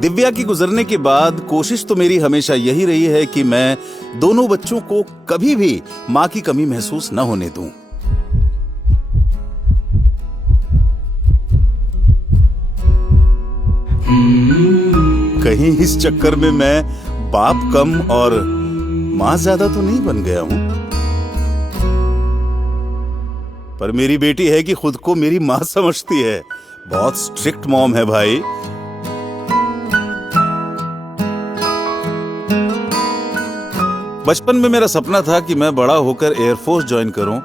दिव्या की गुजरने के बाद कोशिश तो मेरी हमेशा यही रही है कि मैं दोनों बच्चों को कभी भी माँ की कमी महसूस न होने दूं। कहीं इस चक्कर में मैं बाप कम और माँ ज्यादा तो नहीं बन गया हूं। पर मेरी बेटी है कि खुद को मेरी माँ समझती है। बहुत स्ट्रिक्ट मॉम है भाई। बचपन में मेरा सपना था कि मैं बड़ा होकर एयरफोर्स ज्वाइन करूं,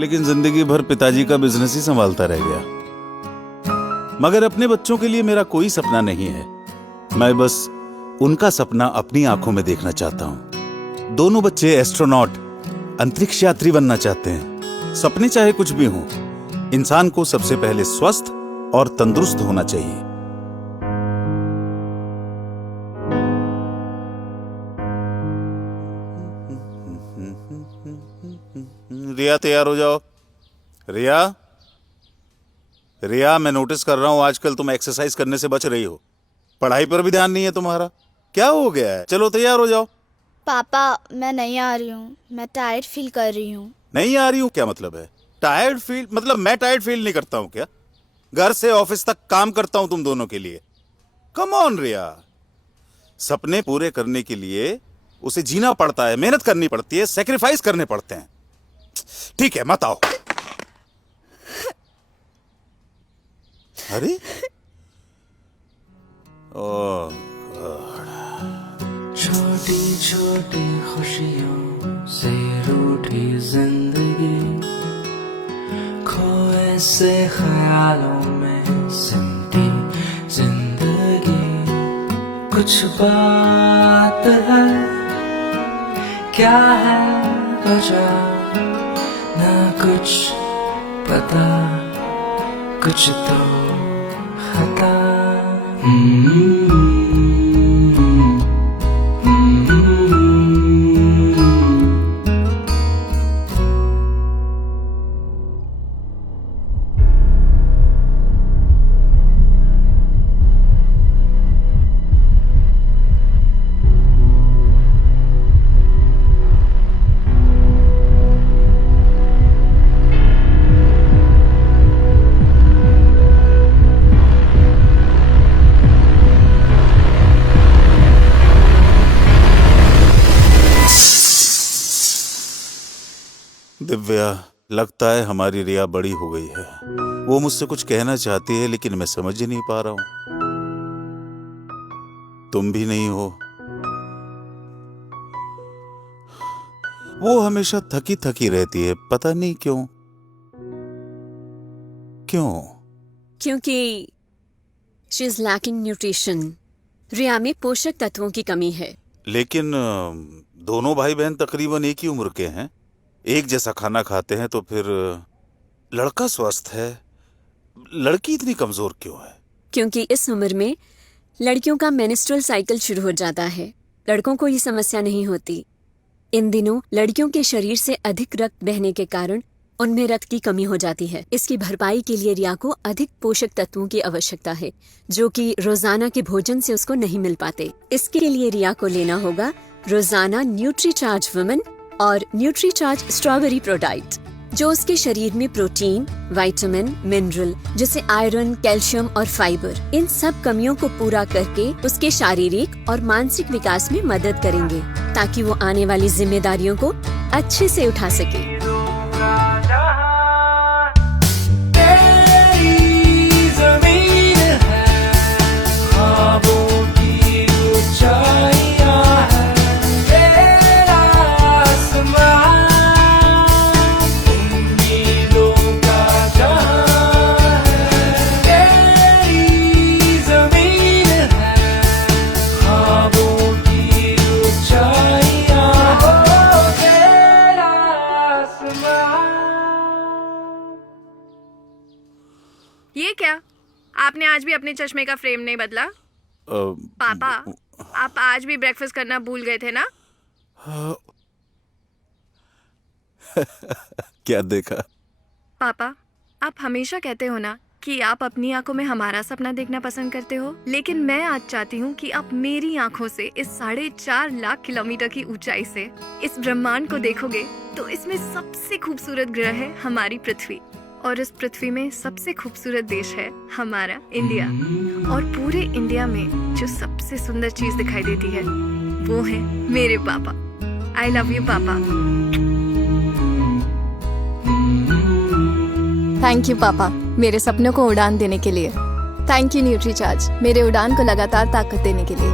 लेकिन जिंदगी भर पिताजी का बिजनेस ही संभालता रह गया। मगर अपने बच्चों के लिए मेरा कोई सपना नहीं है। मैं बस उनका सपना अपनी आंखों में देखना चाहता हूं। दोनों बच्चे एस्ट्रोनॉट, अंतरिक्ष यात्री बनना चाहते हैं। सपने चाहे कुछ भी हों, इंसान को सबसे पहले स्वस्थ और तंदुरुस्त होना चाहिए। रिया, तैयार हो जाओ। रिया, रिया, मैं नोटिस कर रहा हूं आजकल तुम एक्सरसाइज करने से बच रही हो। पढ़ाई पर भी ध्यान नहीं है तुम्हारा। क्या हो गया है? चलो तैयार हो जाओ। पापा, मैं नहीं आ रही हूँ। मैं टायर्ड फील कर रही हूँ। नहीं आ रही हूँ क्या मतलब है? टायर्ड फील मतलब मैं टायर्ड फील नहीं करता हूँ क्या? घर से ऑफिस तक काम करता हूँ तुम दोनों के लिए। कम ऑन रिया, सपने पूरे करने के लिए उसे जीना पड़ता है, मेहनत करनी पड़ती है, सेक्रीफाइस करने पड़ते हैं। ठीक है, मत आओ। अरे ओह गॉड। छोटी छोटी खुशियों से रूठी जिंदगी, खोए से ख्यालों में सिमटी जिंदगी। कुछ बात है, क्या है वजह ना कुछ पता, कुछ तो खता। दिव्या, लगता है हमारी रिया बड़ी हो गई है। वो मुझसे कुछ कहना चाहती है, लेकिन मैं समझ ही नहीं पा रहा हूं। तुम भी नहीं हो। वो हमेशा थकी थकी रहती है, पता नहीं क्यों। क्यों? क्योंकि शी इज लैकिंग न्यूट्रिशन। रिया में पोषक तत्वों की कमी है। लेकिन दोनों भाई बहन तकरीबन एक ही उम्र के हैं, एक जैसा खाना खाते हैं, तो फिर लड़का स्वस्थ है, लड़की इतनी कमजोर क्यों है? क्योंकि इस उम्र में लड़कियों का मेंस्ट्रुअल साइकिल शुरू हो जाता है। लड़कों को ये समस्या नहीं होती। इन दिनों लड़कियों के शरीर से अधिक रक्त बहने के कारण उनमें रक्त की कमी हो जाती है। इसकी भरपाई के लिए रिया को अधिक पोषक तत्वों की आवश्यकता है, जो कि रोजाना के भोजन से उसको नहीं मिल पाते। इसके लिए रिया को लेना होगा रोजाना न्यूट्रीचार्ज वुमेन और न्यूट्रीचार्ज स्ट्रॉबेरी प्रोडाक्ट, जो उसके शरीर में प्रोटीन, विटामिन, मिनरल जैसे आयरन, कैल्शियम और फाइबर, इन सब कमियों को पूरा करके उसके शारीरिक और मानसिक विकास में मदद करेंगे, ताकि वो आने वाली जिम्मेदारियों को अच्छे से उठा सके। ये क्या? आपने आज भी अपने चश्मे का फ्रेम नहीं बदला? पापा, आप आज भी ब्रेकफास्ट करना भूल गए थे ना? क्या देखा? पापा, आप हमेशा कहते हो ना कि आप अपनी आंखों में हमारा सपना देखना पसंद करते हो, लेकिन मैं आज चाहती हूँ कि आप मेरी आंखों से इस 4.5 लाख किलोमीटर की ऊंचाई से इस ब्रह्मांड को देखोगे तो इसमें सबसे खूबसूरत ग्रह है हमारी पृथ्वी, और इस पृथ्वी में सबसे खूबसूरत देश है हमारा इंडिया। और पूरे इंडिया में जो सबसे सुंदर चीज दिखाई देती है वो है मेरे पापा। आई लव यू पापा। थैंक यू पापा, मेरे सपनों को उड़ान देने के लिए। थैंक यू न्यूट्रीचार्ज, मेरे उड़ान को लगातार ताकत देने के लिए।